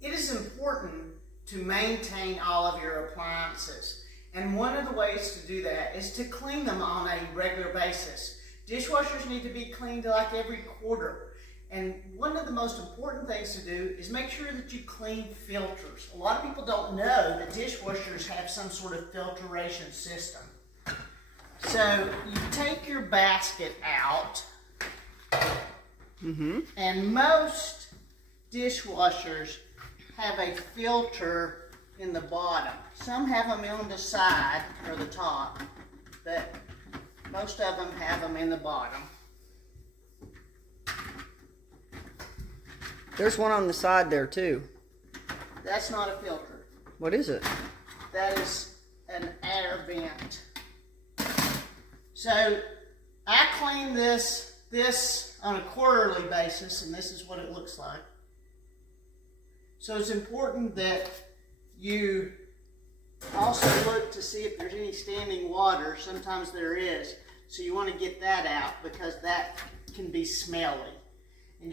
It is important to maintain all of your appliances. And one of the ways to do that is to clean them on a regular basis. Dishwashers need to be cleaned like every quarter. And one of the most important things to do is make sure that you clean filters. A lot of people don't know that dishwashers have some sort of filtration system. So you take your basket out, and most dishwashers have a filter in the bottom. Some have them on the side or the top, but most of them have them in the bottom. There's one on the side there too. That's not a filter. What is it? That is an air vent. So I clean this on a quarterly basis, and this is what it looks like. So it's important that you also look to see if there's any standing water. Sometimes there is. So you want to get that out because that can be smelly.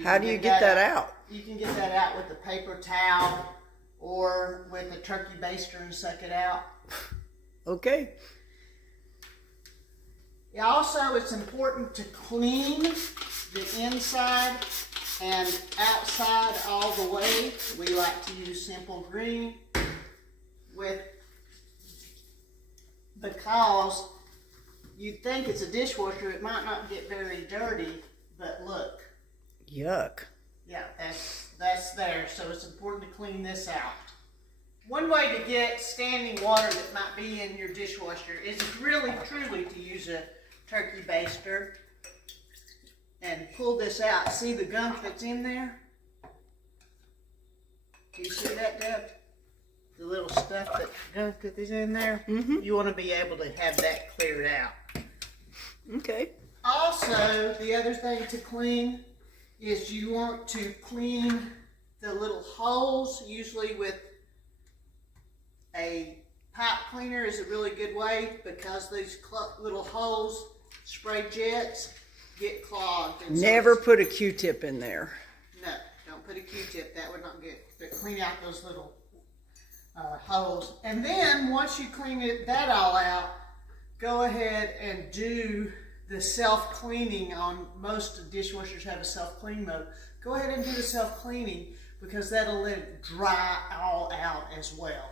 How do you get that out? You can get that out with a paper towel or with a turkey baster and suck it out. Okay. Also, it's important to clean the inside and outside all the way. We like to use simple green because you'd think it's a dishwasher, it might not get very dirty, but look. Yuck. Yeah, that's there, so it's important to clean this out. One way to get standing water that might be in your dishwasher is really truly to use a turkey baster and pull this out. See the gunk that's in there? Do you see that, Deb? The little stuff, that gunk that is in there? You want to be able to have that cleared out. Okay. Also, the other thing to clean is you want to clean the little holes, usually with a pipe cleaner is a really good way because these little holes, spray jets, get clogged. And Never put a Q-tip in there. No, don't put a Q-tip. That would not get, but clean out those little holes. And then once you clean that all out, go ahead and do the self-cleaning on most dishwashers have a self-clean mode. Go ahead and do the self-cleaning because that'll let it dry all out as well.